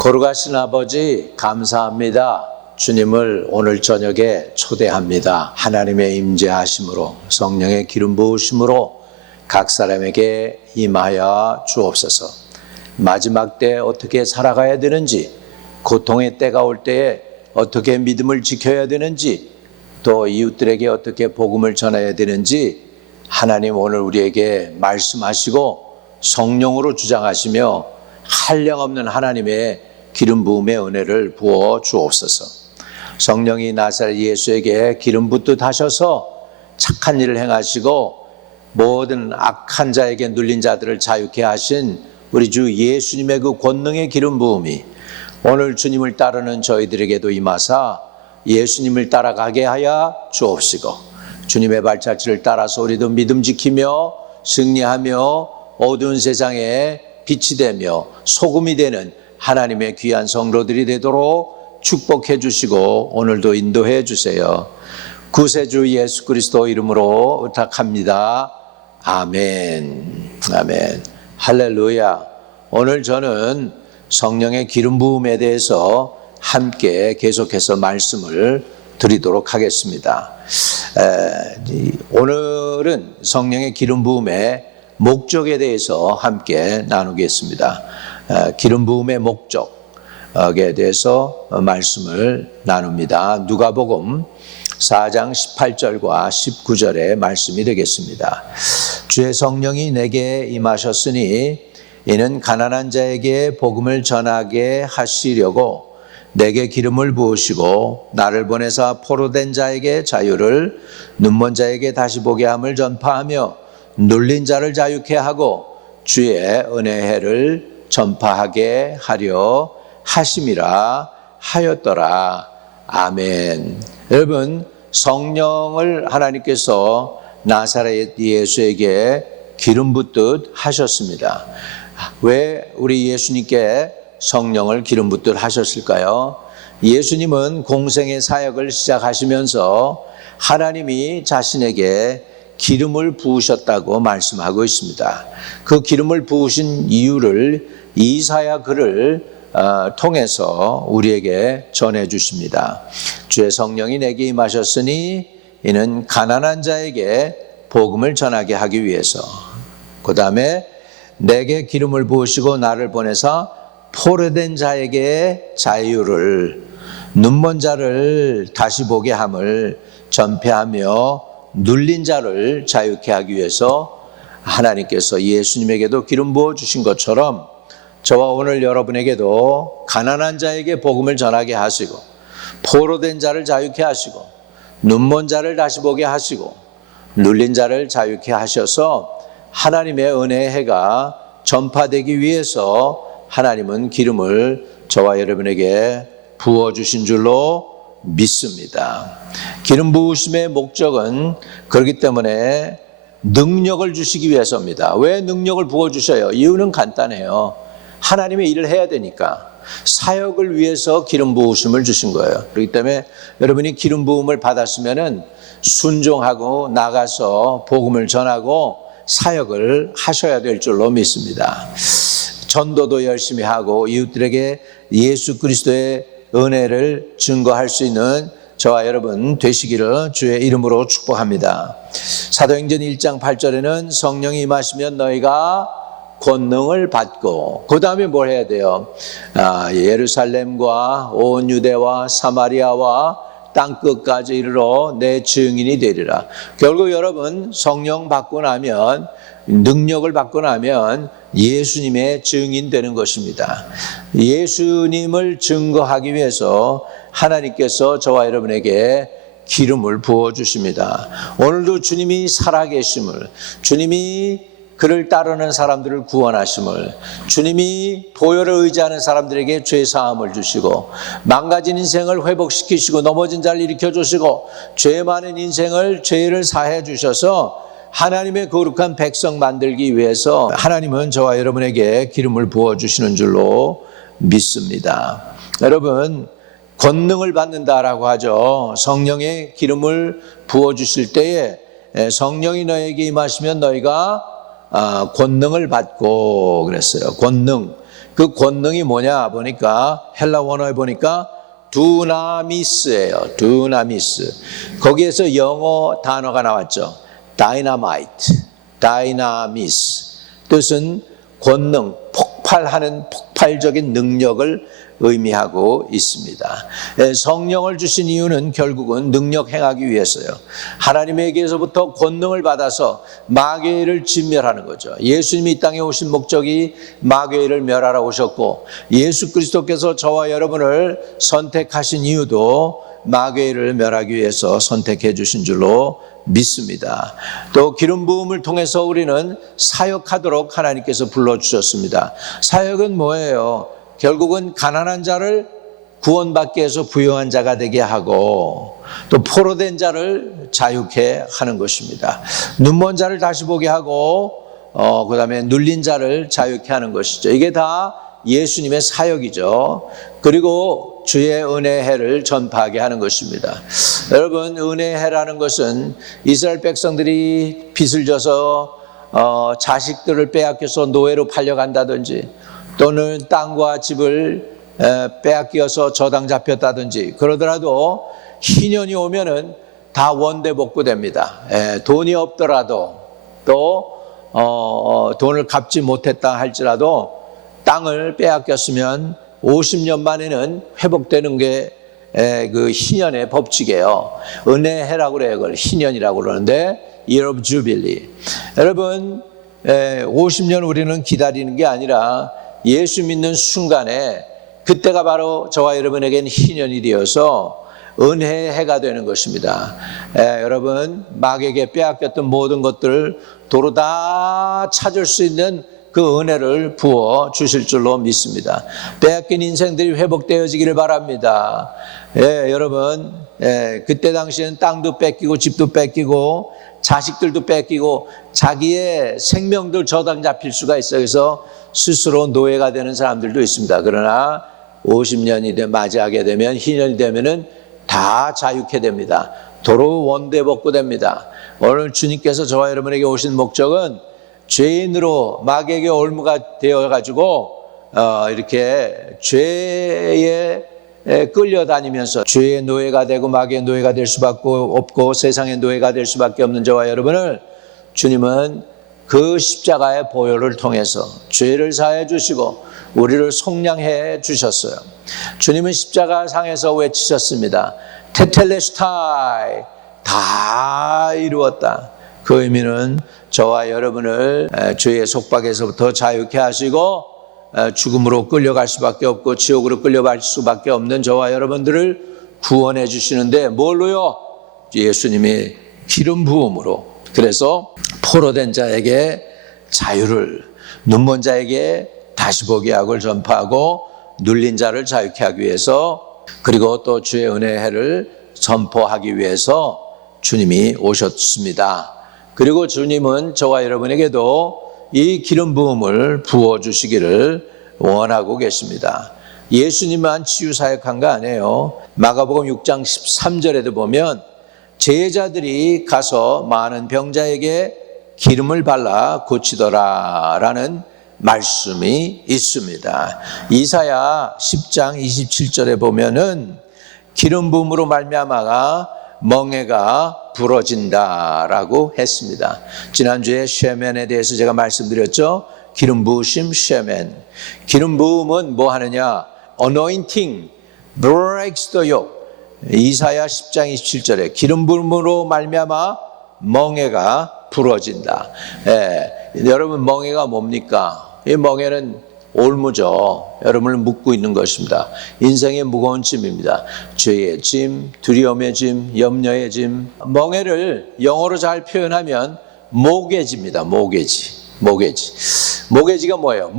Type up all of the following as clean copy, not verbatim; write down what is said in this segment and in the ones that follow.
거룩하신 아버지 감사합니다. 주님을 오늘 저녁에 초대합니다. 하나님의 임재하심으로 성령의 기름 부으심으로 각 사람에게 임하여 주옵소서. 마지막 때 어떻게 살아가야 되는지, 고통의 때가 올 때에 어떻게 믿음을 지켜야 되는지, 또 이웃들에게 어떻게 복음을 전해야 되는지 하나님 오늘 우리에게 말씀하시고 성령으로 주장하시며 한량없는 하나님의 기름 부음의 은혜를 부어 주옵소서. 성령이 나사렛 예수에게 기름 붓듯 하셔서 착한 일을 행하시고 모든 악한 자에게 눌린 자들을 자유케 하신 우리 주 예수님의 그 권능의 기름 부음이 오늘 주님을 따르는 저희들에게도 임하사 예수님을 따라가게 하여 주옵시고, 주님의 발자취를 따라서 우리도 믿음 지키며 승리하며 어두운 세상에 빛이 되며 소금이 되는 하나님의 귀한 성도들이 되도록 축복해 주시고 오늘도 인도해 주세요. 구세주 예수 그리스도 이름으로 부탁합니다. 아멘. 아멘. 할렐루야. 오늘 저는 성령의 기름 부음에 대해서 함께 계속해서 말씀을 드리도록 하겠습니다. 오늘은 성령의 기름 부음의 목적에 대해서 함께 나누겠습니다. 기름 부음의 목적에 대해서 말씀을 나눕니다. 누가복음 4장 18절과 19절의 말씀이 되겠습니다. 주의 성령이 내게 임하셨으니 이는 가난한 자에게 복음을 전하게 하시려고 내게 기름을 부으시고 나를 보내사 포로된 자에게 자유를, 눈먼 자에게 다시 보게 함을 전파하며 눌린 자를 자유케 하고 주의 은혜의 해를 전파하게 하려 하심이라 하였더라. 아멘. 여러분, 성령을 하나님께서 나사렛 예수에게 기름 붓듯 하셨습니다. 왜 우리 예수님께 성령을 기름 붓듯 하셨을까요? 예수님은 공생의 사역을 시작하시면서 하나님이 자신에게 기름을 부으셨다고 말씀하고 있습니다. 그 기름을 부으신 이유를 이사야 글을 통해서 우리에게 전해 주십니다. 주의 성령이 내게 임하셨으니 이는 가난한 자에게 복음을 전하게 하기 위해서, 그 다음에 내게 기름을 부으시고 나를 보내사 포로된 자에게 자유를, 눈먼 자를 다시 보게 함을 전폐하며 눌린 자를 자유케 하기 위해서 하나님께서 예수님에게도 기름 부어 주신 것처럼 저와 오늘 여러분에게도 가난한 자에게 복음을 전하게 하시고 포로된 자를 자유케 하시고 눈먼 자를 다시 보게 하시고 눌린 자를 자유케 하셔서 하나님의 은혜의 해가 전파되기 위해서 하나님은 기름을 저와 여러분에게 부어주신 줄로 믿습니다. 기름 부으심의 목적은 그렇기 때문에 능력을 주시기 위해서입니다. 왜 능력을 부어주셔요? 이유는 간단해요. 하나님의 일을 해야 되니까. 사역을 위해서 기름 부으심을 주신 거예요. 그렇기 때문에 여러분이 기름 부음을 받았으면은 순종하고 나가서 복음을 전하고 사역을 하셔야 될 줄로 믿습니다. 전도도 열심히 하고 이웃들에게 예수 그리스도의 은혜를 증거할 수 있는 저와 여러분 되시기를 주의 이름으로 축복합니다. 사도행전 1장 8절에는 성령이 임하시면 너희가 권능을 받고, 그 다음에 뭘 해야 돼요? 예루살렘과 온 유대와 사마리아와 땅끝까지 이르러 내 증인이 되리라. 결국 여러분 성령 받고 나면, 능력을 받고 나면 예수님의 증인 되는 것입니다. 예수님을 증거하기 위해서 하나님께서 저와 여러분에게 기름을 부어주십니다. 오늘도 주님이 살아계심을, 주님이 그를 따르는 사람들을 구원하심을, 주님이 보혈을 의지하는 사람들에게 죄사함을 주시고 망가진 인생을 회복시키시고 넘어진 자를 일으켜주시고 죄 많은 인생을 죄를 사해 주셔서 하나님의 거룩한 백성 만들기 위해서 하나님은 저와 여러분에게 기름을 부어주시는 줄로 믿습니다. 여러분, 권능을 받는다라고 하죠. 성령의 기름을 부어주실 때에 성령이 너에게 임하시면 너희가 권능을 받고 그랬어요. 권능. 그 권능이 뭐냐 보니까 헬라 원어에 보니까 두나미스예요. 두나미스. 거기에서 영어 단어가 나왔죠. 다이나마이트, 다이나미스. 뜻은 권능, 폭발하는 폭발적인 능력을 의미하고 있습니다. 성령을 주신 이유는 결국은 능력 행하기 위해서요. 하나님에게서부터 권능을 받아서 마귀를 진멸하는 거죠. 예수님이 이 땅에 오신 목적이 마귀를 멸하러 오셨고, 예수 그리스도께서 저와 여러분을 선택하신 이유도 마귀를 멸하기 위해서 선택해 주신 줄로 믿습니다. 또 기름 부음을 통해서 우리는 사역하도록 하나님께서 불러주셨습니다. 사역은 뭐예요? 결국은 가난한 자를 구원받게 해서 부유한 자가 되게 하고, 또 포로된 자를 자유케 하는 것입니다. 눈먼 자를 다시 보게 하고, 그 다음에 눌린 자를 자유케 하는 것이죠. 이게 다 예수님의 사역이죠. 그리고 주의 은혜의 해를 전파하게 하는 것입니다. 여러분, 은혜의 해라는 것은 이스라엘 백성들이 빚을 져서 자식들을 빼앗겨서 노예로 팔려간다든지, 또는 땅과 집을 빼앗겨서 저당 잡혔다든지 그러더라도 희년이 오면은 다 원대복구됩니다. 돈이 없더라도, 또 돈을 갚지 못했다 할지라도 땅을 빼앗겼으면 50년 만에는 회복되는 게 그 희년의 법칙이에요. 은혜해라고 그래요. 그걸 희년이라고 그러는데, Year of Jubilee. 여러분, 50년 우리는 기다리는 게 아니라 예수 믿는 순간에 그때가 바로 저와 여러분에게는 희년이 되어서 은혜의 해가 되는 것입니다. 여러분, 마귀에게 빼앗겼던 모든 것들을 도로 다 찾을 수 있는 그 은혜를 부어 주실 줄로 믿습니다. 빼앗긴 인생들이 회복되어지기를 바랍니다. 여러분, 그때 당시에는 땅도 뺏기고 집도 뺏기고 자식들도 뺏기고 자기의 생명도 저당 잡힐 수가 있어요. 그래서 스스로 노예가 되는 사람들도 있습니다. 그러나 50년이 맞이하게 되면, 희년이 되면은 다 자유케 됩니다. 도로 원대복구됩니다. 오늘 주님께서 저와 여러분에게 오신 목적은 죄인으로 마귀에게 올무가 되어가지고 이렇게 죄에 끌려다니면서 죄의 노예가 되고 마귀의 노예가 될 수밖에 없고 세상의 노예가 될 수밖에 없는 저와 여러분을 주님은 그 십자가의 보혈을 통해서 죄를 사해 주시고 우리를 속량해 주셨어요. 주님은 십자가 상에서 외치셨습니다. 테텔레스타이, 다 이루었다. 그 의미는 저와 여러분을 죄의 속박에서부터 자유케 하시고 죽음으로 끌려갈 수밖에 없고 지옥으로 끌려갈 수밖에 없는 저와 여러분들을 구원해 주시는데, 뭘로요? 예수님이 기름 부음으로. 그래서 포로된 자에게 자유를, 눈먼 자에게 다시 보게 하고 전파하고, 눌린 자를 자유케 하기 위해서, 그리고 또 주의 은혜의 해를 선포하기 위해서 주님이 오셨습니다. 그리고 주님은 저와 여러분에게도 이 기름 부음을 부어주시기를 원하고 계십니다. 예수님만 치유사역한 거 아니에요. 마가복음 6장 13절에도 보면 제자들이 가서 많은 병자에게 기름을 발라 고치더라 라는 말씀이 있습니다. 이사야 10장 27절에 보면은 기름 부음으로 말미암아가 멍에가 부러진다라고 했습니다. 지난주에 쉐멘에 대해서 제가 말씀드렸죠. 기름 부으심 쉐멘. 기름 부음은 뭐 하느냐? Anointing breaks the yoke. 이사야 10장 27절에 기름 부음으로 말미암아 멍에가 부러진다. 여러분, 멍에가 뭡니까? 이 멍에는 올무죠. 여러분을 묶고 있는 것입니다. 인생의 무거운 짐입니다. 죄의 짐, 두려움의 짐, 염려의 짐. 멍에를 영어로 잘 표현하면 모게지입니다. 모게지가 뭐예요?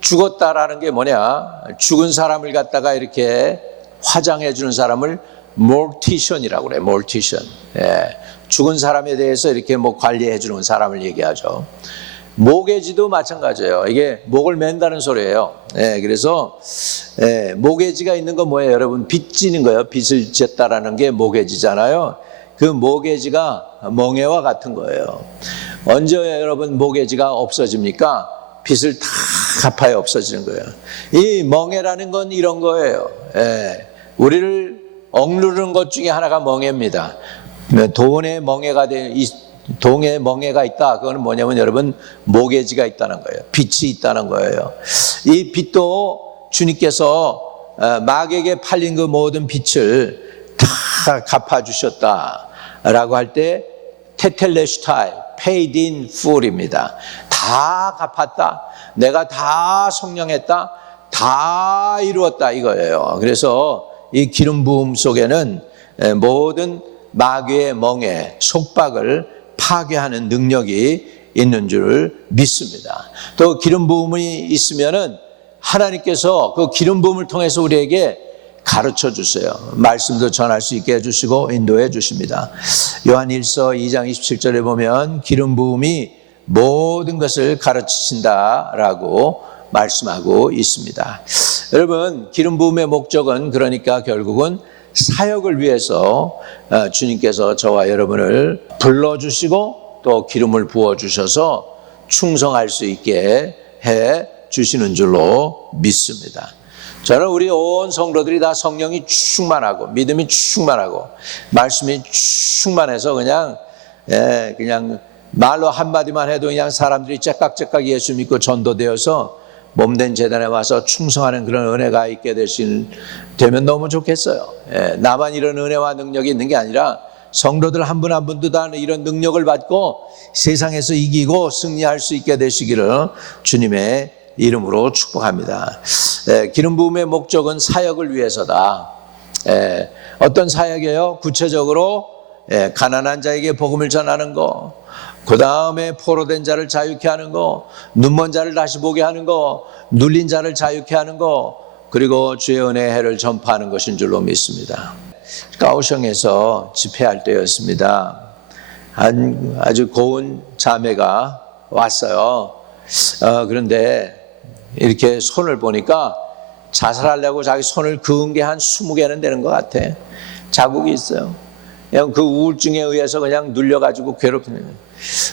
죽었다라는 게 뭐냐? 죽은 사람을 갖다가 이렇게 화장해 주는 사람을 몰티션이라고 그래요. 몰티션. 죽은 사람에 대해서 이렇게 관리해 주는 사람을 얘기하죠. 모게지도 마찬가지예요. 이게 목을 맨다는 소리예요. 그래서 모게지가 있는 건 뭐예요? 여러분, 빚지는 거예요. 빚을 졌다라는 게 모게지잖아요. 그 모게지가 멍에와 같은 거예요. 언제 여러분 모게지가 없어집니까? 빚을 다 갚아야 없어지는 거예요. 이 멍해라는 건 이런 거예요. 우리를 억누르는 것 중에 하나가 멍해입니다. 돈의 멍해가 있다. 그거는 뭐냐면 여러분, 모개지가 있다는 거예요. 빚이 있다는 거예요. 이 빚도 주님께서 마귀에게 팔린 그 모든 빚을 다 갚아주셨다라고 할 때 테텔레슈타이, paid in full입니다. 다 갚았다. 내가 다 성령했다. 다 이루었다 이거예요. 그래서 이 기름 부음 속에는 모든 마귀의 멍에 속박을 파괴하는 능력이 있는 줄 믿습니다. 또 기름 부음이 있으면은 하나님께서 그 기름 부음을 통해서 우리에게 가르쳐 주세요. 말씀도 전할 수 있게 해주시고 인도해 주십니다. 요한일서 2장 27절에 보면 기름 부음이 모든 것을 가르치신다라고 말씀하고 있습니다. 여러분, 기름 부음의 목적은 그러니까 결국은 사역을 위해서 주님께서 저와 여러분을 불러주시고 또 기름을 부어주셔서 충성할 수 있게 해 주시는 줄로 믿습니다. 저는 우리 온 성도들이 다 성령이 충만하고 믿음이 충만하고 말씀이 충만해서 그냥 말로 한마디만 해도 그냥 사람들이 째깍째깍 예수 믿고 전도되어서 몸된 제단에 와서 충성하는 그런 은혜가 있게 되면 너무 좋겠어요. 나만 이런 은혜와 능력이 있는 게 아니라 성도들 한 분 한 분도 다 이런 능력을 받고 세상에서 이기고 승리할 수 있게 되시기를 주님의 이름으로 축복합니다. 기름 부음의 목적은 사역을 위해서다. 어떤 사역이에요? 구체적으로 가난한 자에게 복음을 전하는 거, 그 다음에 포로된 자를 자유케 하는 거, 눈먼 자를 다시 보게 하는 거, 눌린 자를 자유케 하는 거, 그리고 주의 은혜의 해를 전파하는 것인 줄로 믿습니다. 가오슝에서 집회할 때였습니다. 아주 고운 자매가 왔어요. 그런데 이렇게 손을 보니까 자살하려고 자기 손을 그은 게 한 20개는 되는 것 같아. 자국이 있어요. 그냥 그 우울증에 의해서 그냥 눌려가지고 괴롭히는 거예요.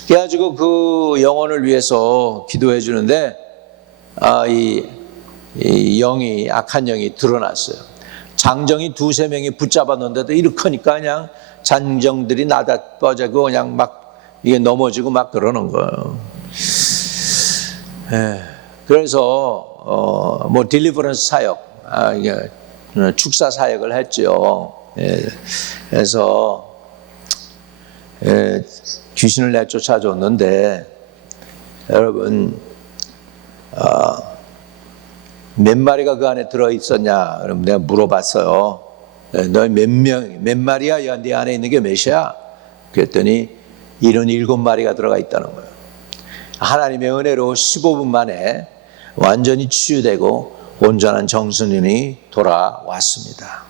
그래가지고 그 영혼을 위해서 기도해 주는데 이 영이, 악한 영이 드러났어요. 장정이 2-3명이 붙잡아 놓는데도 이렇게 크니까 그냥 장정들이 나다빠지고 그냥 막 이게 넘어지고 막 그러는 거예요. 그래서 뭐 딜리버런스 사역, 축사 사역을 했죠. 그래서 귀신을 내쫓아줬는데 여러분 몇 마리가 그 안에 들어있었냐? 그럼 내가 물어봤어요. 너 몇 마리야? 네 안에 있는 게 몇이야? 그랬더니 77마리가 들어가 있다는 거예요. 하나님의 은혜로 15분 만에 완전히 치유되고 온전한 정신이 돌아왔습니다.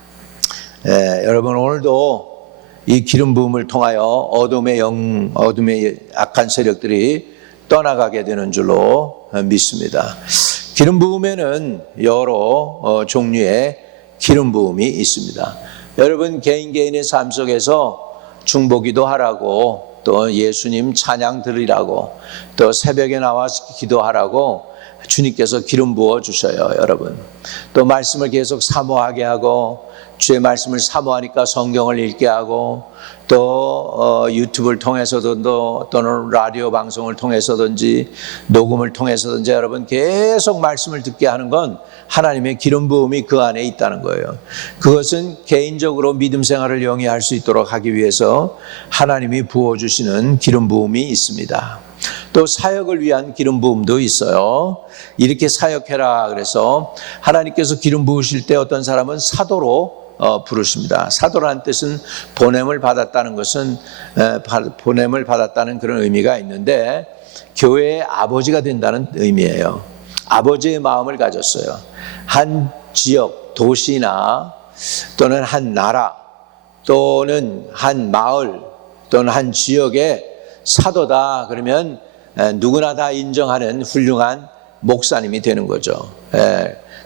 여러분 오늘도 이 기름 부음을 통하여 어둠의 악한 세력들이 떠나가게 되는 줄로 믿습니다. 기름 부음에는 여러 종류의 기름 부음이 있습니다. 여러분 개인의 삶 속에서 중보기도 하라고, 또 예수님 찬양 들으라고, 또 새벽에 나와서 기도하라고 주님께서 기름 부어 주셔요. 여러분 또 말씀을 계속 사모하게 하고, 주의 말씀을 사모하니까 성경을 읽게 하고, 또 유튜브를 통해서든 또는 라디오 방송을 통해서든지 녹음을 통해서든지 여러분 계속 말씀을 듣게 하는 건 하나님의 기름 부음이 그 안에 있다는 거예요. 그것은 개인적으로 믿음 생활을 영위할 수 있도록 하기 위해서 하나님이 부어주시는 기름 부음이 있습니다. 또 사역을 위한 기름 부음도 있어요. 이렇게 사역해라 그래서 하나님께서 기름 부으실 때 어떤 사람은 사도로 부르십니다. 사도라는 뜻은 보냄을 받았다는 것은 보냄을 받았다는 그런 의미가 있는데 교회의 아버지가 된다는 의미예요. 아버지의 마음을 가졌어요. 한 지역, 도시나 또는 한 나라 또는 한 마을 또는 한 지역의 사도다 그러면 누구나 다 인정하는 훌륭한 목사님이 되는 거죠.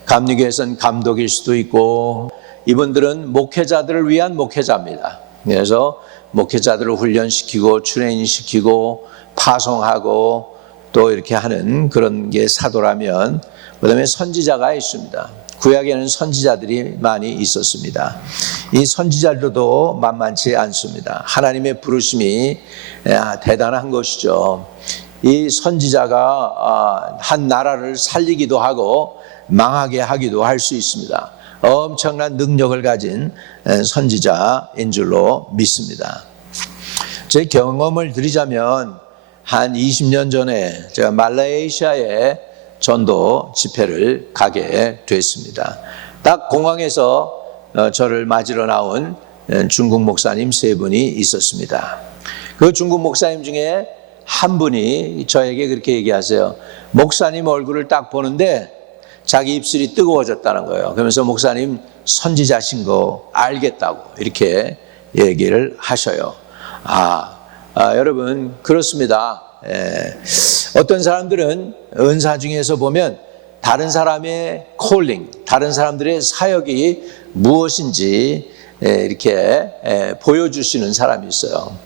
감리교에서는 감독일 수도 있고, 이분들은 목회자들을 위한 목회자입니다. 그래서 목회자들을 훈련시키고 트레이닝시키고 파송하고 또 이렇게 하는 그런 게 사도라면, 그다음에 선지자가 있습니다. 구약에는 선지자들이 많이 있었습니다. 이 선지자들도 만만치 않습니다. 하나님의 부르심이 대단한 것이죠. 이 선지자가 한 나라를 살리기도 하고 망하게 하기도 할 수 있습니다. 엄청난 능력을 가진 선지자인 줄로 믿습니다. 제 경험을 드리자면 한 20년 전에 제가 말레이시아에 전도 집회를 가게 됐습니다. 딱 공항에서 저를 맞으러 나온 중국 목사님 3분이 있었습니다. 그 중국 목사님 중에 한 분이 저에게 그렇게 얘기하세요. 목사님 얼굴을 딱 보는데 자기 입술이 뜨거워졌다는 거예요. 그러면서 목사님 선지자신 거 알겠다고 이렇게 얘기를 하셔요. 여러분 그렇습니다. 어떤 사람들은 은사 중에서 보면 다른 사람의 콜링, 다른 사람들의 사역이 무엇인지 이렇게 보여주시는 사람이 있어요.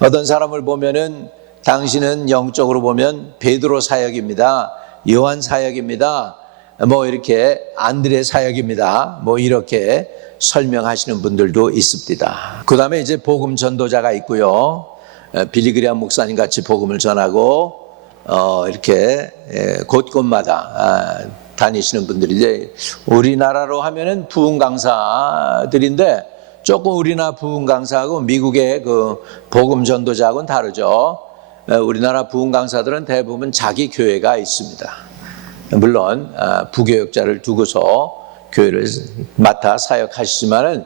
어떤 사람을 보면은 당신은 영적으로 보면 베드로 사역입니다. 요한 사역입니다. 뭐 이렇게 안드레 사역입니다. 뭐 이렇게 설명하시는 분들도 있습니다. 그 다음에 이제 복음 전도자가 있고요. 빌리그리암 목사님 같이 복음을 전하고 이렇게 곳곳마다 다니시는 분들인데, 우리나라로 하면은 부흥 강사들인데 조금 우리나라 부흥 강사하고 미국의 그 복음 전도자하고는 다르죠. 우리나라 부흥 강사들은 대부분 자기 교회가 있습니다. 물론 부교역자를 두고서 교회를 맡아 사역하시지만은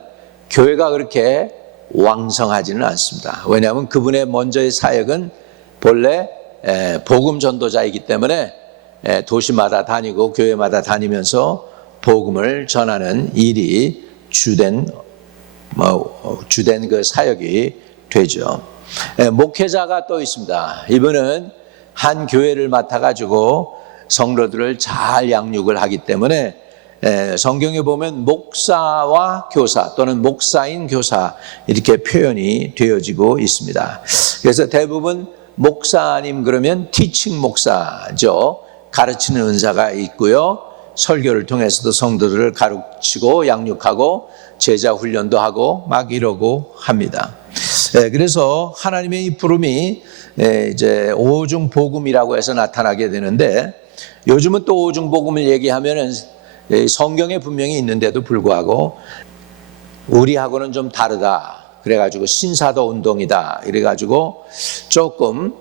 교회가 그렇게 왕성하지는 않습니다. 왜냐하면 그분의 먼저의 사역은 본래 복음 전도자이기 때문에 도시마다 다니고 교회마다 다니면서 복음을 전하는 일이 주된 그 사역이 되죠. 목회자가 또 있습니다. 이분은 한 교회를 맡아가지고 성도들을 잘 양육을 하기 때문에 성경에 보면 목사와 교사 또는 목사인 교사 이렇게 표현이 되어지고 있습니다. 그래서 대부분 목사님 그러면 티칭 목사죠. 가르치는 은사가 있고요. 설교를 통해서도 성도들을 가르치고 양육하고 제자 훈련도 하고 막 이러고 합니다. 그래서 하나님의 이 부름이 이제 오중 복음이라고 해서 나타나게 되는데, 요즘은 또 오중 복음을 얘기하면은 성경에 분명히 있는데도 불구하고 우리하고는 좀 다르다. 그래가지고 신사도 운동이다. 이래가지고 조금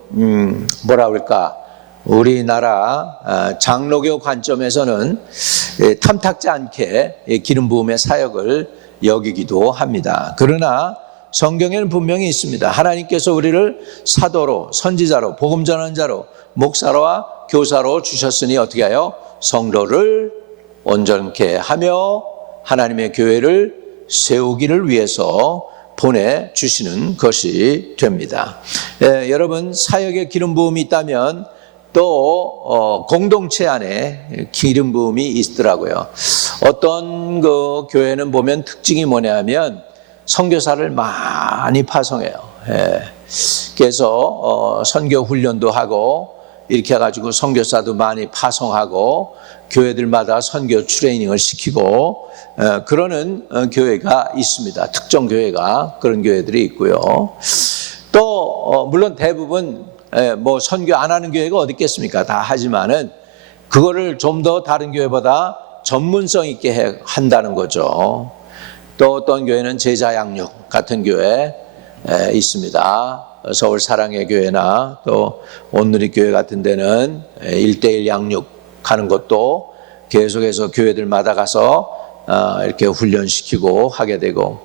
뭐라 그럴까, 우리나라 장로교 관점에서는 탐탁지 않게 기름 부음의 사역을 여기기도 합니다. 그러나 성경에는 분명히 있습니다. 하나님께서 우리를 사도로, 선지자로, 복음 전환자로, 목사로와 교사로 주셨으니 어떻게 해요? 성도를 온전케 하며 하나님의 교회를 세우기를 위해서 보내주시는 것이 됩니다. 여러분, 사역의 기름 부음이 있다면 또 공동체 안에 기름 부음이 있더라고요. 어떤 그 교회는 보면 특징이 뭐냐 하면 선교사를 많이 파송해요. 그래서 선교 훈련도 하고 이렇게 해가지고 선교사도 많이 파송하고 교회들마다 선교 트레이닝을 시키고 그러는 교회가 있습니다. 특정 교회가 그런 교회들이 있고요. 또 물론 대부분 뭐 선교 안 하는 교회가 어디 있겠습니까? 다 하지만은 그거를 좀 더 다른 교회보다 전문성 있게 한다는 거죠. 또 어떤 교회는 제자 양육 같은 교회 있습니다. 서울 사랑의 교회나 또 온누리 교회 같은 데는 1:1 양육하는 것도 계속해서 교회들마다 가서 이렇게 훈련시키고 하게 되고,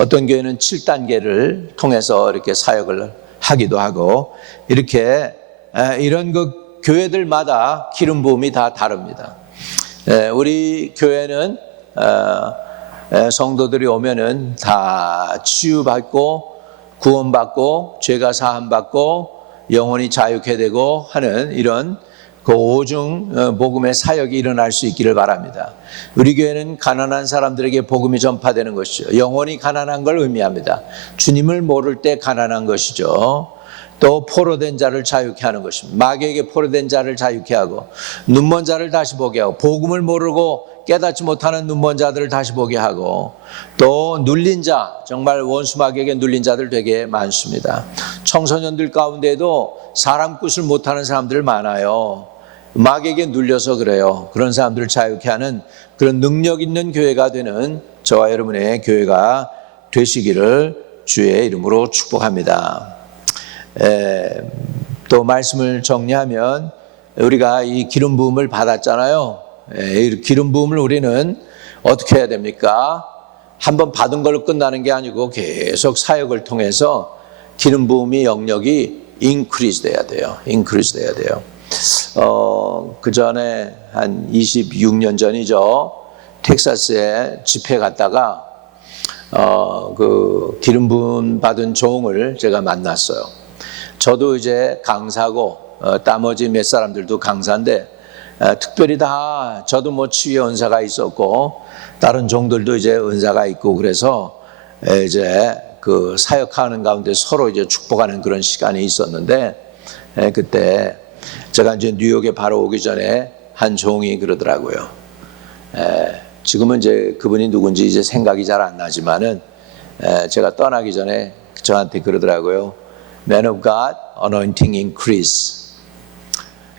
어떤 교회는 7단계를 통해서 이렇게 사역을 하기도 하고, 이렇게 이런 그 교회들마다 기름 부음이 다 다릅니다. 우리 교회는 성도들이 오면은 다 치유받고 구원받고 죄가 사함받고 영혼이 자유케 되고 하는 이런 그 오중 복음의 사역이 일어날 수 있기를 바랍니다. 우리 교회는 가난한 사람들에게 복음이 전파되는 것이죠. 영혼이 가난한 걸 의미합니다. 주님을 모를 때 가난한 것이죠. 또 포로된 자를 자유케 하는 것입니다. 마귀에게 포로된 자를 자유케 하고 눈먼 자를 다시 보게 하고 복음을 모르고 깨닫지 못하는 눈먼 자들을 다시 보게 하고 또 눌린 자, 정말 원수 마귀에게 눌린 자들 되게 많습니다. 청소년들 가운데도 사람 굿을 못하는 사람들 많아요. 마귀에게 눌려서 그래요. 그런 사람들을 자유케 하는 그런 능력 있는 교회가 되는 저와 여러분의 교회가 되시기를 주의 이름으로 축복합니다. 또 말씀을 정리하면 우리가 이 기름 부음을 받았잖아요. 이 기름 부음을 우리는 어떻게 해야 됩니까? 한번 받은 걸로 끝나는 게 아니고 계속 사역을 통해서 기름 부음이 영역이 인크리즈 돼야 돼요. 인크리즈 돼야 돼요. 그 전에 한 26년 전이죠. 텍사스에 집회 갔다가 그 기름 부음 받은 종을 제가 만났어요. 저도 이제 강사고 나머지 몇 사람들도 강사인데 특별히 다 저도 뭐 치유의 은사가 있었고 다른 종들도 이제 은사가 있고 그래서 이제 그 사역하는 가운데 서로 이제 축복하는 그런 시간이 있었는데 그때 제가 이제 뉴욕에 바로 오기 전에 한 종이 그러더라고요. 지금은 이제 그분이 누군지 이제 생각이 잘 안 나지만은 제가 떠나기 전에 저한테 그러더라고요. Man of God, anointing increase.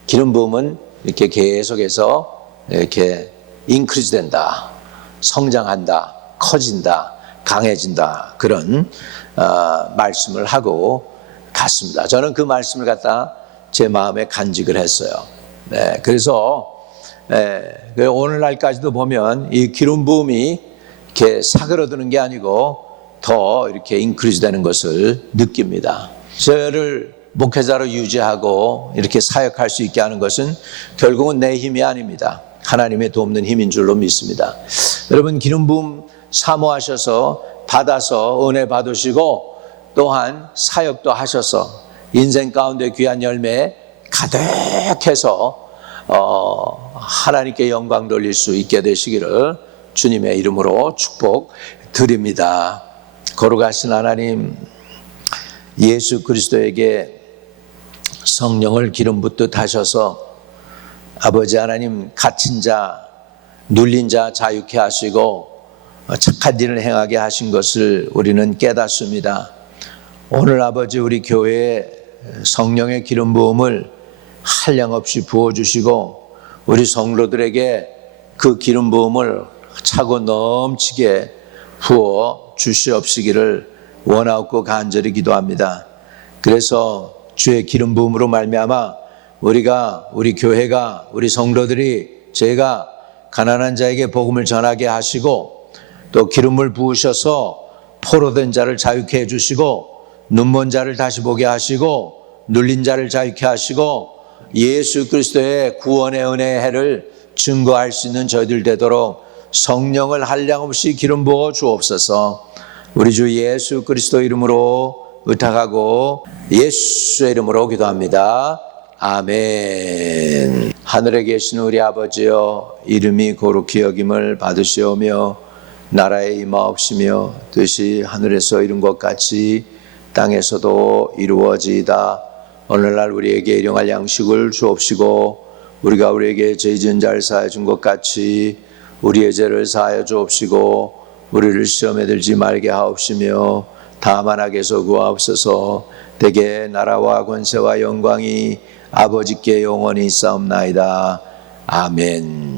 기름 부음은 이렇게 계속해서 이렇게 increase 된다, 성장한다, 커진다, 강해진다 그런 말씀을 하고 갔습니다. 저는 그 말씀을 갖다 제 마음에 간직을 했어요. 그래서 오늘날까지도 보면 이 기름 부음이 이렇게 사그러드는 게 아니고 더 이렇게 인크리즈 되는 것을 느낍니다. 저를 목회자로 유지하고 이렇게 사역할 수 있게 하는 것은 결국은 내 힘이 아닙니다. 하나님의 돕는 힘인 줄로 믿습니다. 여러분 기름 부음 사모하셔서 받아서 은혜 받으시고 또한 사역도 하셔서 인생 가운데 귀한 열매 가득해서 하나님께 영광 돌릴 수 있게 되시기를 주님의 이름으로 축복드립니다. 거룩하신 하나님, 예수 그리스도에게 성령을 기름 붓듯 하셔서 아버지 하나님 갇힌 자, 눌린 자 자유케 하시고 착한 일을 행하게 하신 것을 우리는 깨닫습니다. 오늘 아버지 우리 교회에 성령의 기름 부음을 한량없이 부어주시고 우리 성도들에게 그 기름 부음을 차고 넘치게 부어 주시옵시기를 원하옵고 간절히 기도합니다. 그래서 주의 기름 부음으로 말미암아 우리 교회가 우리 성도들이 제가 가난한 자에게 복음을 전하게 하시고 또 기름을 부으셔서 포로된 자를 자유케 해주시고 눈먼 자를 다시 보게 하시고 눌린 자를 자유케 하시고 예수 그리스도의 구원의 은혜의 해를 증거할 수 있는 저희들 되도록 성령을 한량없이 기름 부어 주옵소서. 우리 주 예수 그리스도 이름으로 의탁하고 예수의 이름으로 기도합니다. 아멘. 하늘에 계신 우리 아버지여, 이름이 거룩히 여김을 받으시오며 나라에 임하옵시며 뜻이 하늘에서 이룬 것 같이 땅에서도 이루어지이다. 오늘날 우리에게 일용할 양식을 주옵시고 우리가 우리에게 죄 지은 자를 사하여 준 것 같이 우리의 죄를 사하여 주옵시고 우리를 시험에 들지 말게 하옵시며 다만 악에서 구하옵소서. 대개 나라와 권세와 영광이 아버지께 영원히 있사옵나이다. 아멘.